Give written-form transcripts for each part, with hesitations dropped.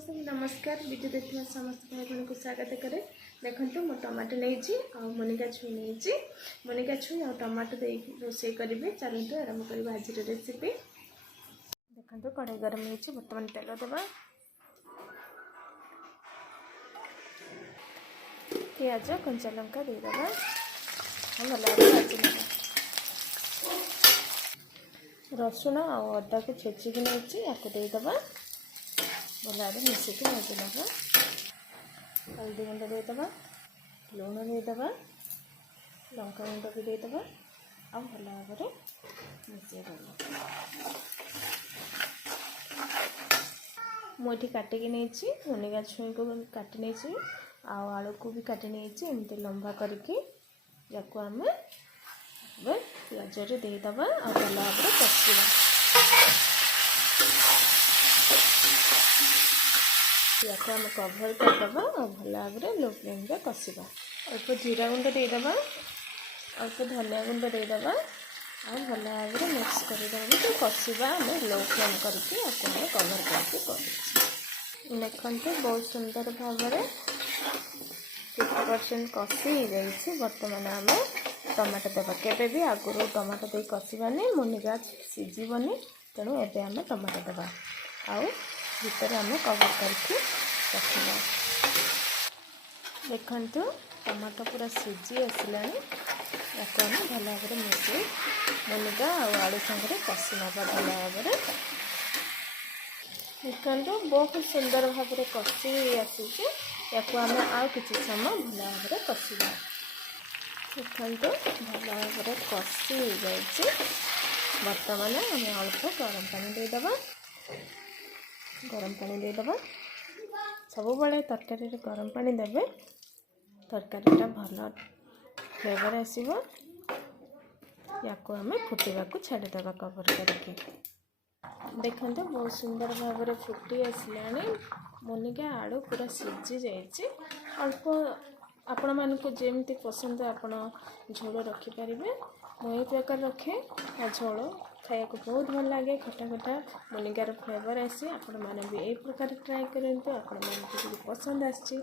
समस्त नमस्कार वीडियो देखा समस्त भाई बहन को स्वागत करे। देखो मो टमाटो नहीं मोनिका छुई नहीं मोनिका छुई और टमाटो दे रोसे करेंगे। चलते आरंभ करवा आज रेसिपी। देखो कड़ाई गरम हो बर्तमान तेल देवा पियाज कंचा लंका देदेवा भल भाजी ना रसुण और अदा को छेचिक नहीं या देदेवा भल मिसिक भाजी ना हल्दी गुंड देदेवा लुण देदेवा लंका गुंड भी देदेवा आ भल भाव मिसईदेवा। मुझे काटिकी नहीं मुनिगा छुई को काटी नहीं आलू को भी काटी नहीं एमती लंबा करके या आम पियाज देदेवा और भल भाव कषा या आम कभर करदे और भल भाव लो फ्लेम रे कषा। अल्प जीरा गुंड देदेवा अल्प धनिया गुंड देदेवा और भल भाव मिक्स करदे कषा आम लो फ्लेम करके कभर करके कर देखते बहुत सुंदर भाव 50% कषि हो बर्तमान आम टमाटो देवा केबे भी आगुरी टमाटो दे कषानी मुनिगा सीझीबनी तेणु एबे आम टमाटो देवा आउ भितर आम कवर करके कषा। देखंतु टमाटो पूरा सीझी आसला या आम भल भाव मिसई मुनिगा आलू संगे कषि नवा भल भाव। देखो बहुत सुंदर भाव कषि आसी या आम आ कि समय भल भाव कषा। देखो भल भाव कषि हो बर्तमान आम अल्प गरम पानी देदेवा गरम पानी देदेवा सब बड़े तरकारी गरम पानी देवे तरकारीटा भल फ्लेवर आसो या आम फुटवा छाड़देवा कवर करके। देखो बहुत सुंदर भाव फुटी आसला मुनिगा आलू पूरा सीझी जाइए अल्प आपण मानक जमी पसंद आपण झोल रखिपारे मुई प्रकार रखे आ झोल खाया को बहुत भल लगे खटा खटा मुनिगार फ्लेवर आसे। आपण मैंने भी यही प्रकार ट्राए करूँ आपण मानक पसंद आसी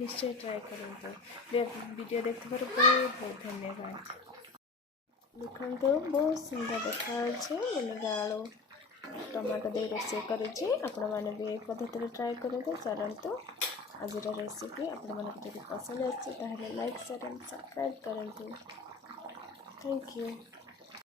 निश्चय ट्राए करूँ। वीडियो देखने बहुत बहुत धन्यवाद। देखो बहुत सुंदर देखा मुनिगा आलू टमाटो दे रोसे करुँची आपण मैंने भी यही पद्धति ट्राए करेंगे। चलते आज रेसिपी आपण मानक पसंद आए लाइक शेयर एंड सब्सक्राइब करूँ। Thank you.